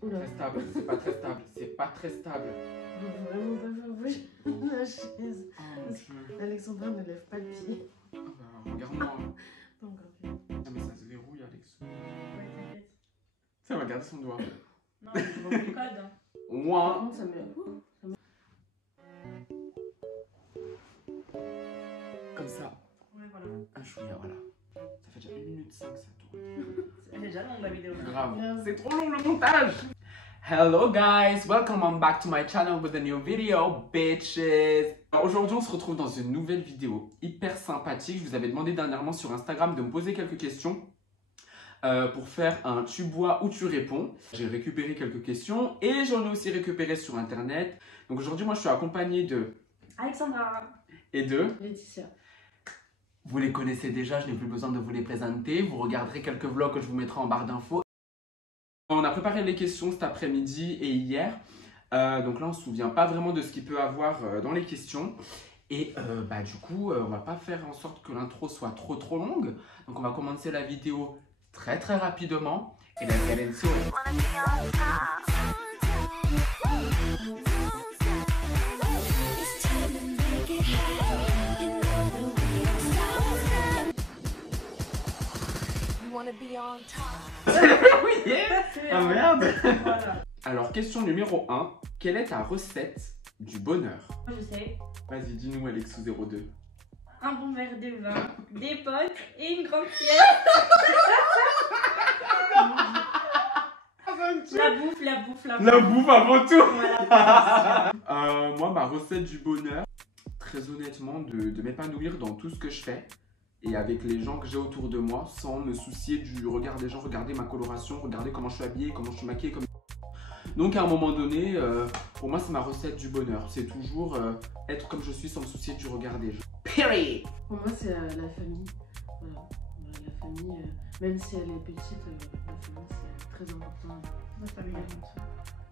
Très stable, c'est pas très stable, c'est pas très stable. Faut vraiment pas faire bouger la chaise. Oh mon dieu. Alexandra ne lève pas le pied. Ah bah, regarde-moi. Pas encore fait. Ah mais ça se verrouille Alex. Ouais, t'inquiète. Ça va garder son doigt. Non, mais je vois le code. Hein. Par Ouin. contre, ça me. Comme ça. Ouais, voilà. Un chouïa, voilà. Ça fait déjà 1 minute 5 ça tourne. Elle est déjà longue la vidéo. Grave. Grave. C'est trop long le montage. Hello guys, welcome on back to my channel with a new video, bitches. Aujourd'hui on se retrouve dans une nouvelle vidéo hyper sympathique. Je vous avais demandé dernièrement sur Instagram de me poser quelques questions pour faire un tu bois ou tu réponds. J'ai récupéré quelques questions et j'en ai aussi récupéré sur internet. Donc aujourd'hui moi je suis accompagné de Alexandra. et de... Laetitia. Vous les connaissez déjà, je n'ai plus besoin de vous les présenter. Vous regarderez quelques vlogs que je vous mettrai en barre d'infos. On a préparé les questions cet après-midi et hier. Donc là, on ne se souvient pas vraiment de ce qu'il peut avoir dans les questions. Et du coup, on va pas faire en sorte que l'intro soit trop longue. Donc on va commencer la vidéo très rapidement. Et let's get into it. Oui, yeah. Ah merde. Voilà. Alors, question numéro 1. Quelle est ta recette du bonheur? Moi, je sais. Vas-y, dis-nous Alexou 02. Un bon verre de vin, des potes et une grande fièvre. La bouffe. La bouffe avant tout. Voilà. Moi, ma recette du bonheur, très honnêtement, de m'épanouir dans tout ce que je fais et avec les gens que j'ai autour de moi sans me soucier du regard des gens, regarder ma coloration, regarder comment je suis habillée, comment je suis maquillée. Donc à un moment donné, pour moi, c'est ma recette du bonheur. C'est toujours être comme je suis sans me soucier du regard des gens. Period. Pour moi, c'est la famille. Voilà. La famille, même si elle est petite, la famille, c'est très important. Ma famille avant tout.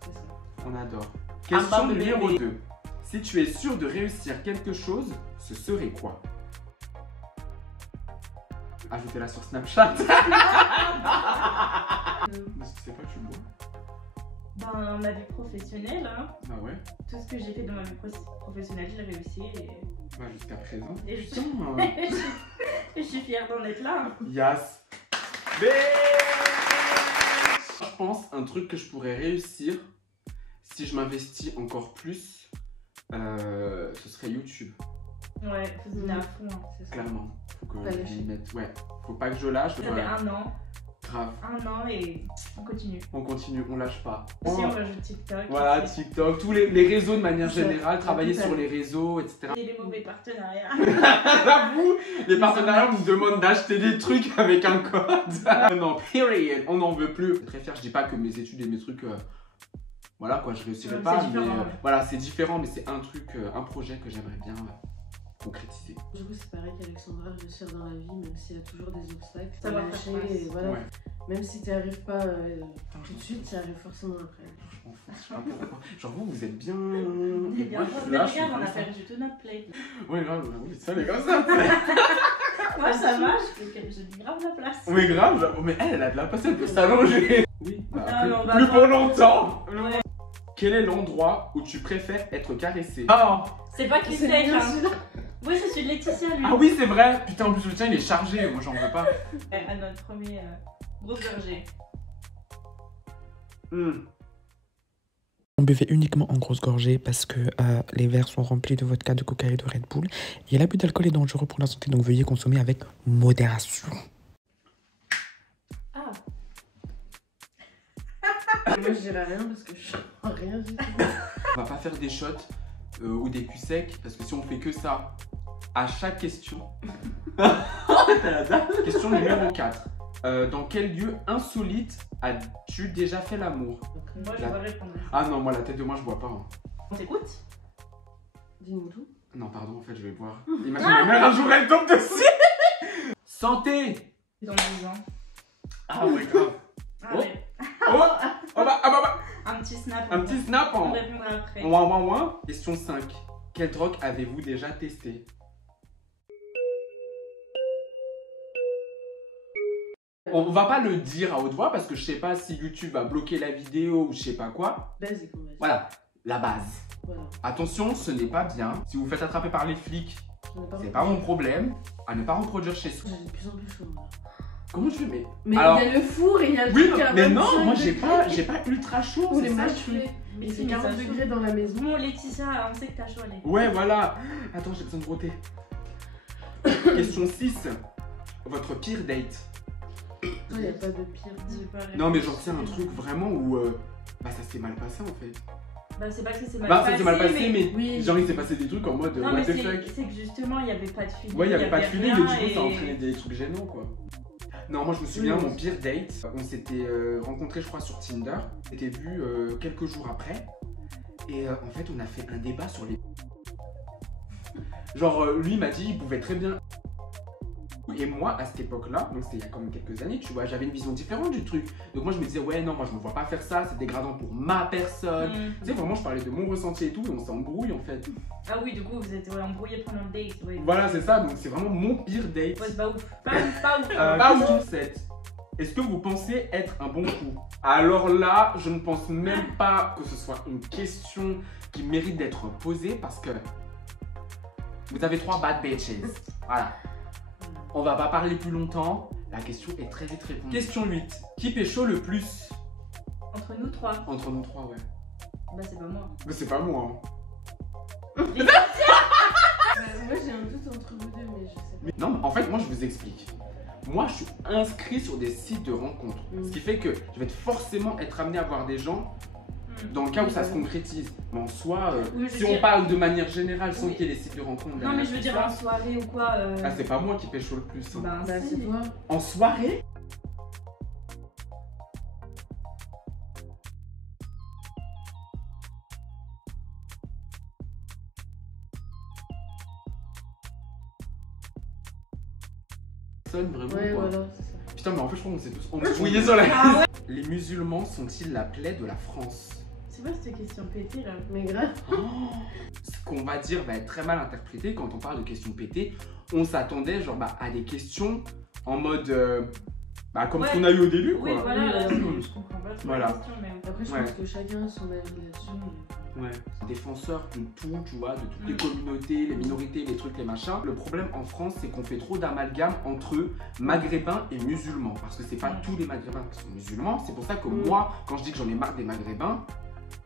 C'est ça. On adore. Un Question bain de numéro bébé. 2. Si tu es sûr de réussir quelque chose, ce serait quoi? Ajoutez-la sur Snapchat. Mais tu sais pas, tu bois? Dans ma vie professionnelle, hein, Bah ouais. tout ce que j'ai fait dans ma vie professionnelle, je l'ai réussi. Bah jusqu'à présent. Et je Putain. je suis fière d'en être là. Yes. Je pense un truc que je pourrais réussir si je m'investis encore plus, ce serait YouTube. Ouais, faut se donner à fond. Hein. C'est ça. Clairement. Faut que Pas je lâcher. m'y mette. Ouais. Faut pas que je lâche. Ça fait Ouais. 1 an. Grave. 1 an et on continue. On continue, on lâche pas. Si on rajoute TikTok. Voilà, TikTok, tous les réseaux de manière Ça, générale, travailler tout à sur fait. les réseaux, etc. Et les mauvais partenariats. J'avoue, les partenaires nous demandent d'acheter des trucs avec un code. Non, period, on n'en veut plus. Je suis très fier, je dis pas que mes études et mes trucs, voilà quoi, je réussirai Ouais, pas, c'est mais différent, ouais. voilà, c'est différent, mais c'est un truc, un projet que j'aimerais bien concrétiser. Du coup, c'est pareil qu'Alexandra, réussir dans la vie, même s'il y a toujours des obstacles. Ça va lâcher, faire face. et voilà. Ouais. Même si tu n'y arrives pas tout de suite, tu y arrives forcément après. Je m'en fous, je sais pas pourquoi. Genre vous êtes bien. Mais bien, Moi, je suis mais là, je suis regarde, on comme a ça. perdu tout notre plate. Ouais, grave, oui, ça, mais comme ça. Moi, ça marche, je dis grave la place. Mais grave, j'avoue, mais elle a de la place, elle peut s'allonger. Oui, bah, Non, mais on va plus pas- pour longtemps. Ouais. Quel est l'endroit où tu préfères être caressé? Ah, C'est pas qui C'est steak, bien hein. sûr. Oui, c'est celui de Laetitia, lui. ah oui, c'est vrai. Putain, en plus le tien il est chargé, moi j'en veux pas. À notre premier grosse gorgée. On buvait uniquement en grosse gorgée parce que les verres sont remplis de vodka, de coca et de Red Bull. Et l'abus d'alcool est dangereux pour la santé, donc veuillez consommer avec modération. Ah, Moi, je dirais rien parce que je sens rien du tout. On va pas faire des shots ou des culs secs parce que si on fait que ça à chaque question. Question numéro 4. Dans quel lieu insolite as-tu déjà fait l'amour? moi, je vais répondre. Ah non, moi la tête de moi je bois pas. Hein. On t'écoute? Dis-nous tout. Non, pardon, en fait je vais boire. Imagine ma mère un jour elle tombe dessus. Santé. Dans 10 ans. Ah ouais, grave. Ah Oh. ouais. Oh, bah. Un petit snap. Un petit snap On en. répondra après. Ouin. Question 5. Quelle drogue avez-vous déjà testé? On va pas le dire à haute voix parce que je sais pas si YouTube va bloquer la vidéo ou je sais pas quoi. Basique, on va dire. Voilà, la base. Voilà. Attention, ce n'est pas bien. Si vous vous faites attraper par les flics, J'en ai pas c'est pas mon problème. À ne pas reproduire chez soi. J'ai de plus en plus chaud. Là. Comment je fais mais Mais Alors- il y a le four et il y a le Oui, truc à mais non, 25 moi degrés. j'ai pas ultra chaud, Ou c'est les ça le matchs truc. Mais Mais c'est si, mais 40 ça chauffe. degrés dans la maison. Bon, Laetitia, on sait que t'as chaud, allez. Ouais, voilà. Attends, j'ai besoin de broter. Question 6. Votre pire date. Il n'y a pas de pire. J'ai pas Non, mais j'en tiens un truc vraiment où bah ça s'est mal passé en fait. Bah, c'est pas que ça s'est mal Bah passé. ça s'est mal passé, mais Oui. genre il s'est passé des trucs en mode Non, what mais the fuck. c'est que justement, il n'y avait pas de feeling. Ouais, il y avait pas de feeling, mais du coup ça a et- entraîné des trucs gênants quoi. Non, moi je me souviens, Oui. mon pire date, on s'était rencontrés, je crois, sur Tinder. On s'était vu quelques jours après. Et en fait, on a fait un débat sur les. Genre, lui m'a dit, il pouvait très bien. Et moi, à cette époque-là, donc c'était il y a quand même quelques années, tu vois, j'avais une vision différente du truc. Donc moi, je me disais, ouais, non, moi je me vois pas faire ça, c'est dégradant pour ma personne. Tu sais, vraiment, je parlais de mon ressenti et tout, et on s'embrouille en fait. Ah oui, du coup, vous êtes embrouillés pendant le date. Ouais. Voilà, c'est ça, donc c'est vraiment mon pire date. Ouais, c'est pas ouf. Pas ouf, pas ouf. Question 7. Est-ce que vous pensez être un bon coup? Alors là, je ne pense même pas que ce soit une question qui mérite d'être posée parce que vous avez 3 bad bitches. Voilà. On va pas parler plus longtemps. La question est très vite répondue. Question 8. Qui pécho le plus? Entre nous 3. Entre nous 3, ouais. Bah, c'est pas moi. Mais c'est pas moi. Moi j'ai un doute entre vous deux, mais je sais pas. Non, mais en fait, moi je vous explique. Moi, je suis inscrit sur des sites de rencontres. Ce qui fait que je vais forcément être amené à voir des gens dans le cas où ça se concrétise. Mais en soi, Oui, je veux si on dire- parle de manière générale sans Oui. qu'il y ait des sites de rencontres. Non, mais je veux derrière dire tout en ça, soirée ou quoi. Ah, c'est pas moi qui pécho le plus. Hein. Bah, Bah, si. c'est toi. En soirée? Personne vraiment Ouais, quoi. voilà, c'est ça. Putain, mais en fait, je crois qu'on s'est tous embrouillés sur la. Les musulmans sont-ils la plaie de la France? C'est quoi cette question pétée là? Mais grave. Oh, ce qu'on va dire va être très mal interprété quand on parle de questions pétées. On s'attendait genre à des questions en mode comme Ouais. ce qu'on a eu au début quoi. Oui, voilà, là, Oui. je comprends pas trop Voilà. la question, mais. Après, je Ouais. pense que chacun a son avis là-dessus. Ouais. Défenseur de tout, tu vois, de toutes les Mm. communautés, les minorités, les trucs, les machins. Le problème en France, c'est qu'on fait trop d'amalgame entre maghrébins et musulmans. Parce que c'est pas Mm. tous les maghrébins qui sont musulmans. C'est pour ça que Mm. moi, quand je dis que j'en ai marre des maghrébins,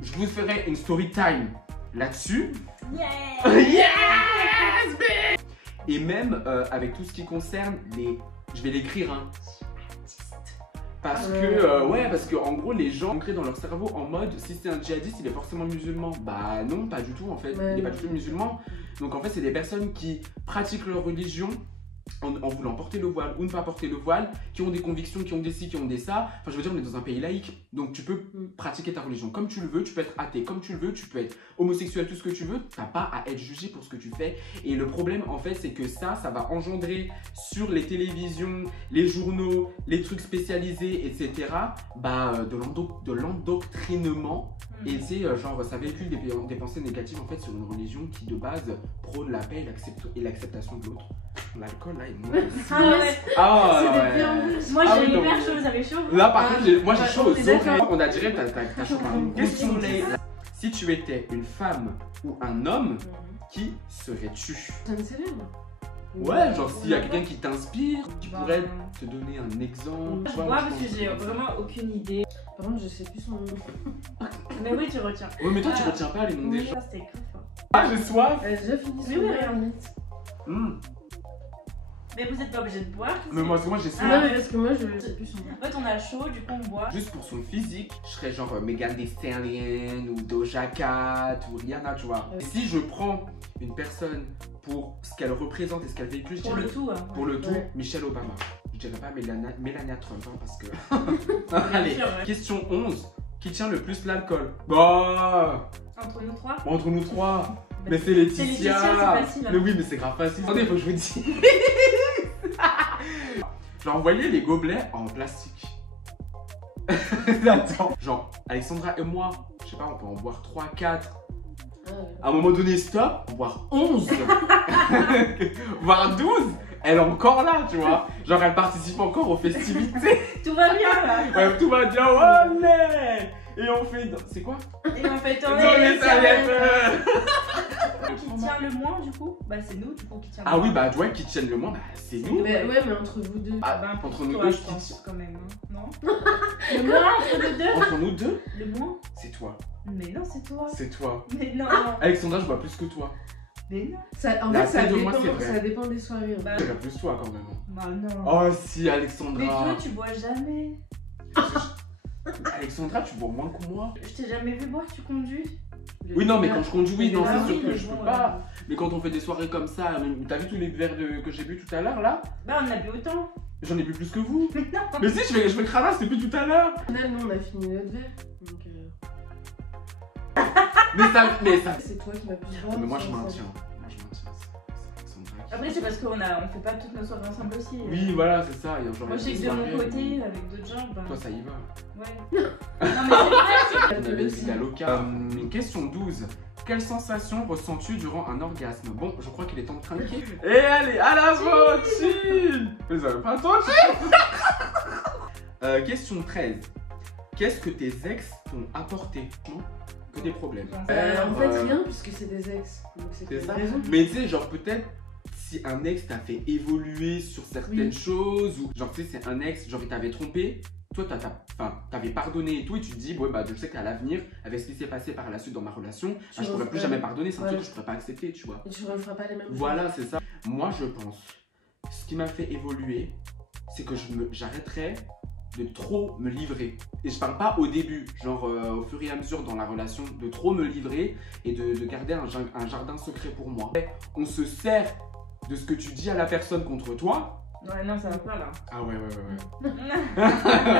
je vous ferai une story time là-dessus. Yeah! Yes, bitch! Et même avec tout ce qui concerne les. Je vais l'écrire, hein. Parce que en gros, les gens ancrés dans leur cerveau en mode si c'est un djihadiste, il est forcément musulman. Bah non, pas du tout en fait. Ouais. Il est pas du tout musulman. Donc en fait, c'est des personnes qui pratiquent leur religion en voulant porter le voile ou ne pas porter le voile, qui ont des convictions, qui ont des ci, qui ont des ça. Enfin, je veux dire, on est dans un pays laïque. Donc tu peux pratiquer ta religion comme tu le veux, tu peux être athée comme tu le veux, tu peux être homosexuel, tout ce que tu veux. T'as pas à être jugé pour ce que tu fais. Et le problème, en fait, c'est que ça va engendrer sur les télévisions, les journaux, les trucs spécialisés, etc., de l'endoctrinement. Et c'est genre, ça véhicule des pensées négatives en fait sur une religion qui de base prône la paix et l'acceptation de l'autre. L'alcool là, il monte. Ah ouais. Ah C'est ouais. des bien plus. Moi Ah j'ai oui, non, hyper mais- chaud, vous avez chaud? Là par Ah, contre, moi j'ai ouais, chaud on aux est oreilles. d'accord. On a dirait t'as chaud par une Qu'est-ce que vous question. voulez? Si tu étais une femme ou un homme, qui serais-tu? Ça me célèbre. Ouais, genre s'il y a quelqu'un qui t'inspire, qui Bah, pourrait te donner un exemple. Je tu vois, vois moi, parce je que pense j'ai comme ça. vraiment aucune idée. Par contre, je sais plus son nom. Mais oui, tu retiens. Ouais, mais toi tu Ah. retiens pas les noms des gens. Ça c'était grave fort. Ah, j'ai soif. Elle a déjà fini Oui, son oui, nom, regarde. limite. Mais vous êtes pas obligé de boire. Mais moi j'ai soif. Non, mais parce que moi, je sais plus son nom. En fait, on a chaud, du coup on boit. Juste pour son physique, je serais genre Megan Thee Stallion ou Doja Cat ou Rihanna, tu vois. Ouais. Et si je prends une personne pour ce qu'elle représente et ce qu'elle véhicule, je Pour dirais le tout. Hein. pour le tout, Ouais. Michelle Obama. Je dirais pas Melania Trump hein, parce que. Allez, sûr, ouais. question 11. Qui tient le plus l'alcool? Bah, Entre nous trois. entre nous trois. Bah, Mais c'est Laetitia. Laetitia, c'est facile, hein. Mais oui, mais c'est grave facile. Attendez, faut que je vous dise. Genre, envoyez les gobelets en plastique. Attends. Genre, Alexandra et moi, je sais pas, on peut en boire 3, 4. À un moment donné, stop, voire 11, voire 12, elle est encore là, tu vois. Genre, elle participe encore aux festivités. Tout va bien là. Ouais, tout va bien, ouais. Et on fait. C'est quoi? Et on fait Dans tourner les serviettes. Qui tient le moins du coup? Bah c'est nous du coup qui tient le Ah moins. oui, bah ouais, qui tiennent le moins, bah c'est nous. Mais ouais, mais entre vous deux. Ah, Bah, entre nous toi, deux, je qui pense tient. quand même, hein. Non? Le moins entre les deux? Entre nous deux, Le moins? c'est toi. Mais non, c'est toi. C'est toi. Mais non. Alexandra, je vois plus que toi. Mais non. En La fait, ça tête de moi, dépend, c'est vrai. ça dépend des soirées. Bah, Je vois plus toi quand même. bah non. Oh si, Mais Alexandra. toi, tu bois jamais. Alexandra, tu bois moins que moi. Je t'ai jamais vu boire, tu conduis. Oui, non, mais quand je conduis, oui, non, Ah c'est oui, sûr que mais je bon, peux pas. Mais quand on fait des soirées comme ça, même- t'as vu tous les verres que j'ai bu tout à l'heure là? Bah on a bu autant. J'en ai bu plus que vous. Mais non. Mais si, je vais cravache depuis tout à l'heure. Au final, nous, on a fini notre verre. Donc, Mais ça. c'est toi qui vas plus boire. Mais moi je ça, ça. maintiens. Moi je maintiens. C'est Alexandra qui- Après c'est parce qu'on fait pas toutes nos soirées ensemble aussi. Oui, voilà, c'est ça. Il y a genre Moi je sais une que de mon soirée côté, où- avec d'autres gens, bah. Toi, ça y va. Ouais. Non mais c'est vrai. On avait une vie d'aloca. Question 12. Quelle sensation ressens-tu durant un orgasme? Bon, je crois qu'il est temps de trinquer. Et allez, à la vote, chill. Mais ça va pas toi, question 13. Qu'est-ce que tes ex t'ont apporté? Non, que des problèmes. En fait, rien, puisque c'est des ex. Donc, c'est C'est que ça. des raisons. Mais tu sais, genre peut-être si un ex t'a fait évoluer sur certaines Oui. choses, ou genre tu sais, c'est un ex, genre il t'avait trompé, toi t'avais pardonné et tout, et tu te dis, ouais, bah je sais qu'à l'avenir, avec ce qui s'est passé par la suite dans ma relation, bah, je pourrais plus jamais pardonner, c'est un truc que je pourrais pas accepter, tu vois. Et tu referas pas les mêmes Voilà, c'est ça. Moi, je pense, ce qui m'a fait évoluer, c'est que j'arrêterais de trop me livrer. Et je parle pas au début, genre au fur et à mesure dans la relation, de trop me livrer et de garder un jardin secret pour moi. On se sert de ce que tu dis à la personne contre toi. Ouais, non, ça va pas là. Ah ouais.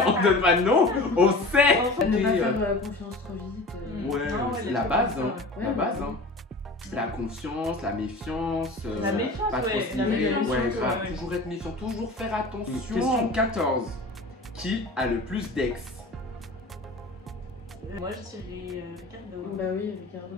On donne pas de nom, on sait. choses. Ne pas Et, faire confiance trop vite. Ouais, Ah ouais, c'est les la trucs base, comme hein. ça, ouais. La Ouais, base, ouais. hein. La confiance, la méfiance. La méfiance, pas trop ouais, se la livrer. méfiance, Ouais, ouais, grave. ouais. Toujours être méfiant, toujours faire attention. Question 14. Qui a le plus d'ex? Moi je dirais Ricardo. Bah oui, Ricardo.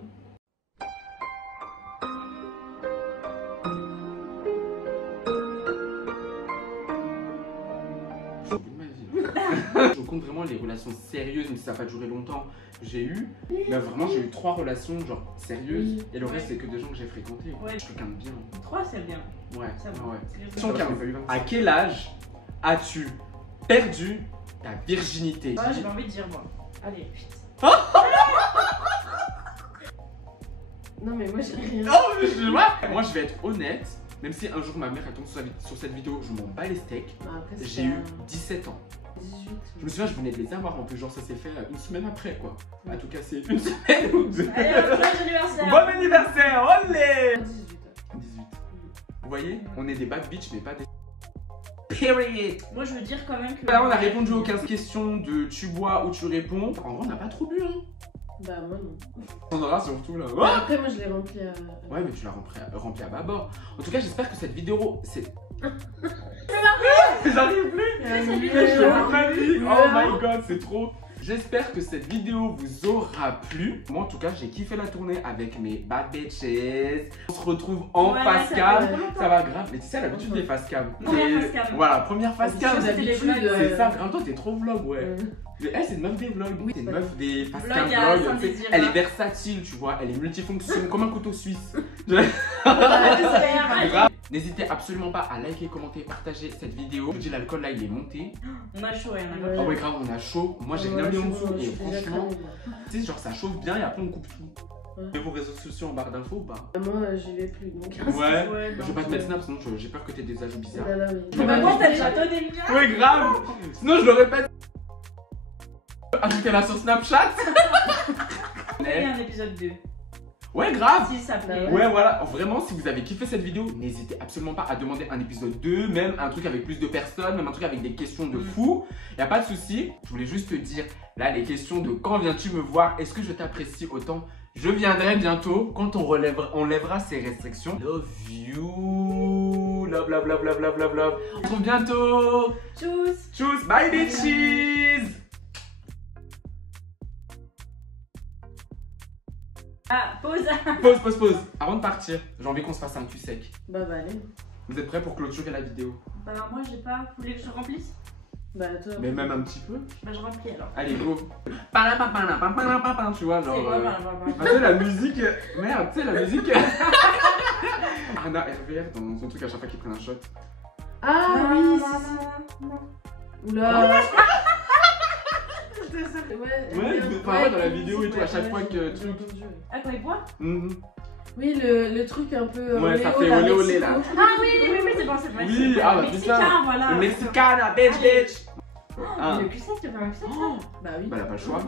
C'est au bout de ma vie, là. Je compte vraiment les relations sérieuses, même si ça n'a pas duré longtemps, que j'ai eu. Mais vraiment, j'ai eu 3 relations genre sérieuses. Oui. Et le reste, Ouais. c'est que des gens que j'ai fréquentés. Ouais. Je suis quelqu'un de bien. 3 c'est bien. Ouais, Ça va. ouais. C'est Question bien. 15. À quel âge as-tu perdu ta virginité? Ah, j'ai envie de dire moi. Allez, vite. Non, mais moi, j'ai rien. Oh, mais je vois. Moi, je vais être honnête. Même si un jour ma mère elle tombe sur cette vidéo, je m'en bats les steaks. Bah, après, J'ai eu 17 ans. 18. Je me souviens, je venais de les avoir en plus, genre ça s'est fait une semaine après quoi. En tout cas, c'est une semaine ou deux. Allez, hop, joyeux anniversaire. Bon anniversaire, olé! 18. 18. Vous voyez, on est des bad bitch, mais pas des. Period! Moi je veux dire quand même que. Là, on a répondu aux 15 questions de tu bois ou tu réponds. En vrai, on n'a pas trop bu, hein. Bah, moi, non. On aura surtout là. Bah, après, moi, je l'ai rempli à. Ouais, mais tu l'as rempli à bâbord. En tout cas, j'espère que cette vidéo. C'est. J'arrive plus! Je vois ma vie. Oh my god, c'est trop. J'espère que cette vidéo vous aura plu. Moi, en tout cas, j'ai kiffé la tournée avec mes bad bitches. On se retrouve en Ouais, face ça cam. fait trop longtemps. Ça va grave. Mais tu sais, l'habitude des face cam. Première C'est- face cam. Voilà, première face cam. c'était les vlogs, C'est ça, grave. Toi, t'es trop vlog, ouais. Mais elle, c'est une meuf des vlogs. Oui, c'est une c'est meuf des face Vlog cam à vlog. tu sais. Saint-Désir, Elle est hein. versatile, tu vois. Elle est multifonction, comme un couteau suisse. J'espère. Grave. N'hésitez absolument pas à liker, commenter, partager cette vidéo. Je vous dis, l'alcool là, il est monté. On a chaud, hein, on a Ouais. Ah ouais, grave, on a chaud. Moi, j'ai rien mis en dessous. Je Et suis déjà franchement, cramée, moi. tu sais, genre, ça chauffe bien et après, on coupe tout. Ouais. Et vos réseaux sociaux en barre d'infos ou pas? Moi, j'y vais plus. Donc, Ouais. Ouais, Je non, vais pas te c'est- mettre snap, sinon j'ai peur que t'aies des ajouts bizarres. Non, non, Mais Bah, bah, moi, t'as déjà donné le mien. Ouais, grave. Sinon, je le répète. Ajoutez-la sur Snapchat. On fait un épisode 2. Ouais, grave. Si ça plaît. Ouais, voilà, vraiment, si vous avez kiffé cette vidéo, n'hésitez absolument pas à demander un épisode 2, même un truc avec plus de personnes, même un truc avec des questions de fou. Y a pas de souci. Je voulais juste te dire, là, les questions de quand viens-tu me voir, est-ce que je t'apprécie autant? Je viendrai bientôt quand on lèvera ces restrictions. Love you. Love, love, love, love, love, love, love. On se retrouve bientôt. Tchuss. Tchuss, bye bitches. Ah, pause. Pause. Avant de partir, j'ai envie qu'on se fasse un cul sec. Bah allez. Vous êtes prêts pour clôturer la vidéo? Bah moi j'ai pas. Vous voulez que je remplisse? Bah toi. Mais même un petit peu. Bah je remplis alors. Allez, go. Tu vois, genre. C'est quoi, Tu sais, la musique. Merde, tu sais, la musique. Anna RVR dans son truc à chaque fois qu'il prend un shot. Ah Non, oui, non, si, si. non, non. Oula. Ouais, dans la vidéo et tout, à chaque fois que tu. Ah, quand il boit? Oui, le truc un peu. Ouais, ça oléo, fait là, olé olé Mexico. là. Ah oui, c'est bon, c'est bon. Oui, ah bah Mexicain, putain. voilà. Le Mexicana, bitch. Mais le cul sec, tu veux faire un cul sec, ça? Bah oui. Bah, elle a pas le choix.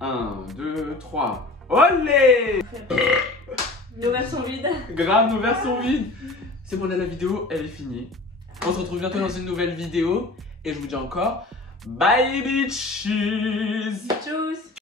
1, 2, 3. Olé! Nos verres sont vides. Grave, nos verres sont vides. C'est bon, là, la vidéo, elle est finie. On se retrouve bientôt dans une nouvelle vidéo. Et je vous dis encore, bye bitches! Tchuss.